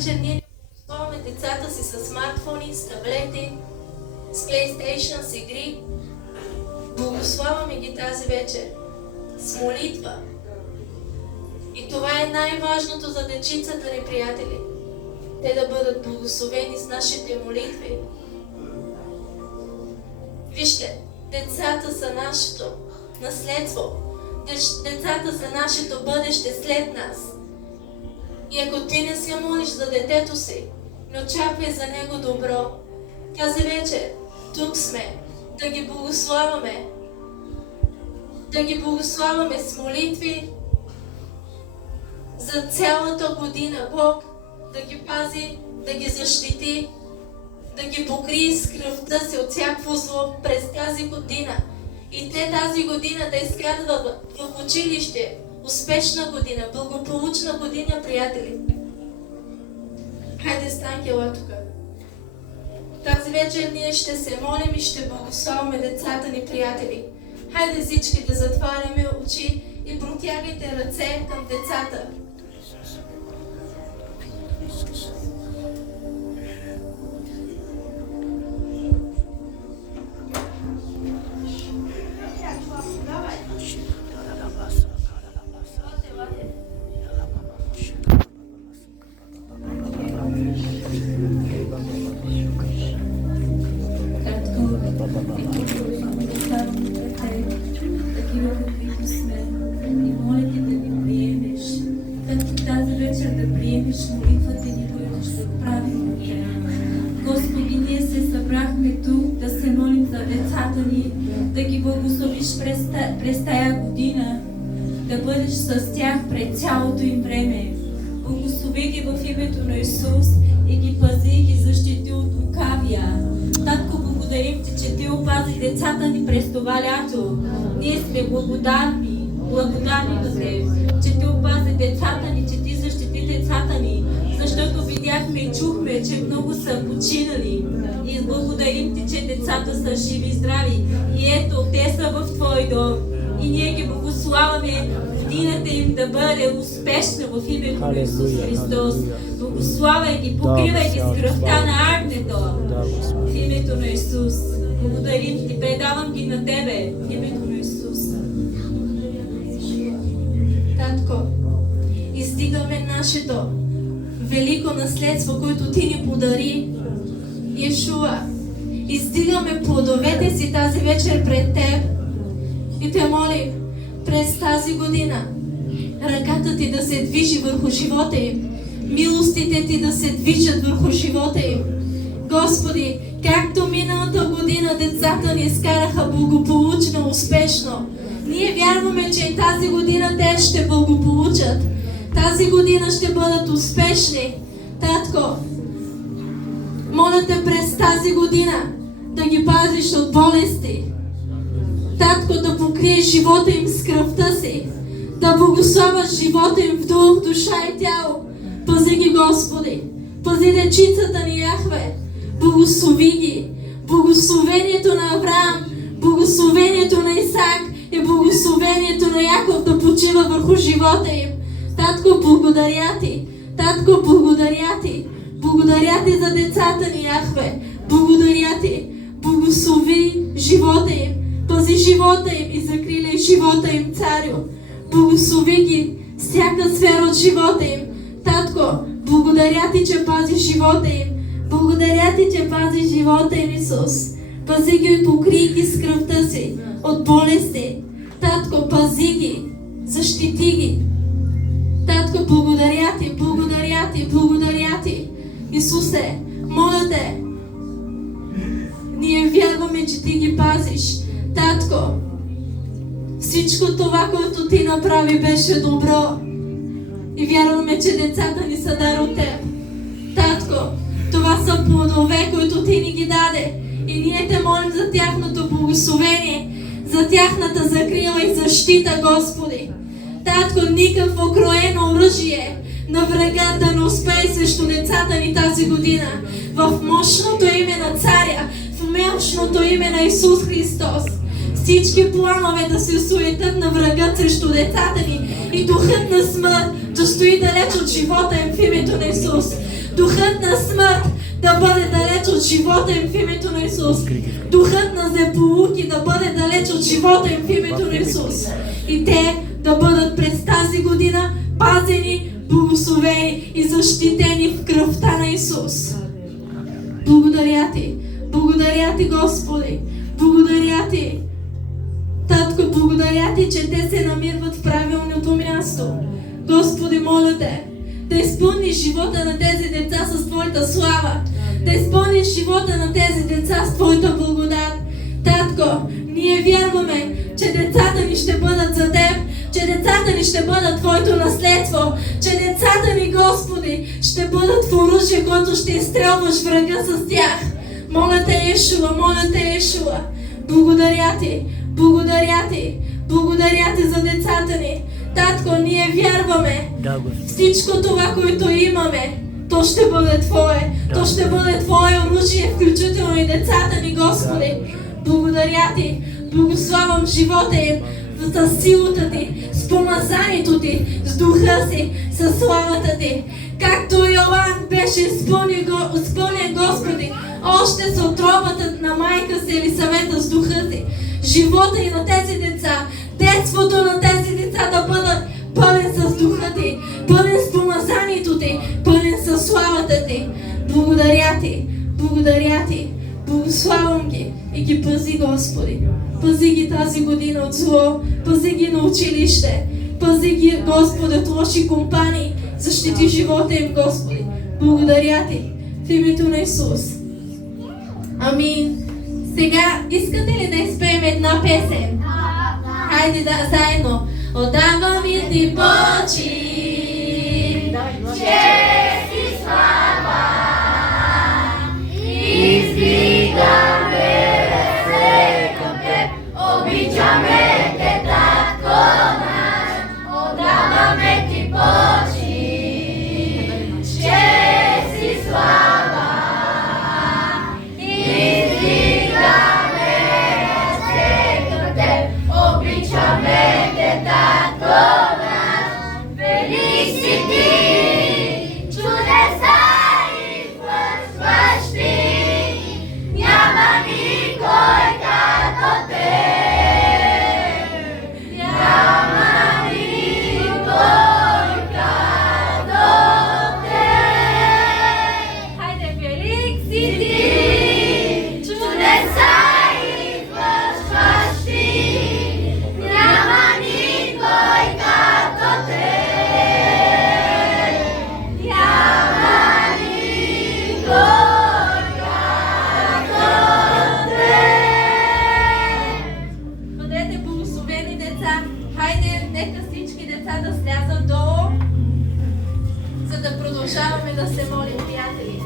вечер ние благословяме децата си с смартфони, с таблети, с PlayStation, с игри. Благославяме ги тази вечер с молитва. И това е най-важното за дечицата ни, приятели. Те да бъдат благословени с нашите молитви. Вижте, децата са нашето наследство. Децата са нашето бъдеще след нас. И ако ти не се молиш за детето си, не очаквай за него добро. Тази вечер тук сме да ги благославяме. Да ги благославяме с молитви за цялата година. Бог да ги пази, да ги защити, да ги покрие с кръвта си от всякакво зло през тази година. И те тази година да изкарват в училище успешна година, благополучна година, приятели. Хайде, Станкела тук. Тази вечер ние ще се молим и ще благославяме децата ни, приятели. Хайде всички да затваряме очи и протягайте ръце към децата. Да ги благословиш през тая година, да бъдеш с тях през цялото им време. Благослови ги в името на Исус и ги пази и ги защити от лукавия. Татко, благодарим ти, че ти опази децата ни през това лято. Ние сме благодарни на теб, че ти опази децата ни, че ти защити децата ни, защото видяхме и чухме, че много са починали. И благодарим ти, че децата са живи и здрави. И ето, те са в твой дом. И ние ги благославяме годината им да бъде успешна в името на Исус Христос. Благославяй ги, покривай ги с кръвта на агнето. В името на Исус. Благодарим ти, предавам ги на тебе. В името на Исус. Татко, издигаме нашето велико наследство, което ти ни подари. Йешуа, издигаме плодовете си тази вечер пред теб и те молим през тази година ръката ти да се движи върху живота им, милостите ти да се движат върху живота им. Господи, както миналата година децата ни изкараха благополучно, успешно, ние вярваме, че и тази година те ще благополучат. Тази година ще бъдат успешни. Татко, моля те през тази година да ги пазиш от болести. Татко, да покриеш живота им с кръвта си. Да благославяш живота им в дух, душа и тяло. Пази ги, Господи. Пази дечицата ни, Яхве. Благослови ги. Благословението на Авраам, благословението на Исак и благословението на Яков да почива върху живота им. Татко, благодаря ти. Татко, благодаря ти. Благодаря ти за децата ни, Яхве. Благодаря ти. Благослови живота им. Пази живота им и закриляй живота им, Царю. Благослови ги всяка сфера от живота им. Татко, благодаря ти, че пази живота им. Благодаря ти, че пази живота им, Исус. Пази ги и покрий ги с кръвта си от болести. Татко, пази ги. Защити ги. Татко, благодаря ти, благодаря ти, благодаря ти. Исусе, моля те, ние вярваме, че ти ги пазиш. Татко, всичко това, което ти направи, беше добро. И вярваме, че децата ни са дар от теб. Татко, това са плодове, които ти ни ги даде. И ние те молим за тяхното благословение, за тяхната закрила и защита, Господи. Татко, никакво кроено оръжие на врага да не успее срещу децата ни тази година. В мощното име на Царя, в мощното име на Исус Христос. Всички планове да се суетат на врага срещу децата ни и духът на смърт да стои далеч от живота им в името на Исус. живота им в името на Исус. Духът на злополуки да бъде далеч от живота им в името на Исус. И те да бъдат през тази година пазени, благословени и защитени в кръвта на Исус. Благодаря Ти, Господи, благодаря Ти. Татко, благодаря Ти, че те се намират в правилното място. Господи, моля Те, да изпълниш живота на тези деца с Твоята слава, да изпълниш живота на тези деца с Твоята благодат. Татко, ние вярваме, че децата ни ще бъдат за Теб, че децата ни ще бъдат Твоето наследство, че децата ни, Господи, ще бъдат в оръжие, което ще изстрелваш врага с тях. Моля Те, Ишуа, моля Те, Ишуа. Благодаря Ти, благодаря Ти, благодаря Ти за децата ни. Татко, ние вярваме, всичко това, което имаме, то ще бъде Твое. То ще бъде Твое оръжие, включително и децата ни, Господи. Благодаря Ти, благославям живота им с силата Ти, с помазанието Ти, с духа си, с славата Ти. Както Йоан беше изпълнен, Господи, още с отробата на майка си Елисавета с духа си. Живота и на тези деца, детството на тези деца да бъдат пълен с духа Ти, пълен с помазанието Ти, пълен с славата Ти. Благодаря Ти, благодаря Ти, благославям ги и ги пази, Господи. Пази ги тази година от зло, пази ги на училище, пази ги, Господи, от лоши компании, защити живота им, Господи. Благодаря Ти, в името на Исус. Амин. Сега, искате ли да изпеем една песен? Хайде да, заедно. Отдавам и Ти почит, чест и слава, издигаме се към Теб, обичаме Те, Татко наш, отдаваме Ти почит, чест и слава, издигаме се към Теб, обичаме Те, Татко наш, велик си Ти, чудеса извършваш Ти, няма никой като Теб, няма никой като Теб. Хайде, велик си Ти, чудеса извършваш Ти, няма никой като Теб, няма никой като Теб. Бъдете благословени, деца. Хайде, нека всички деца да слязат долу, за да продължаваме да се молим, приятели.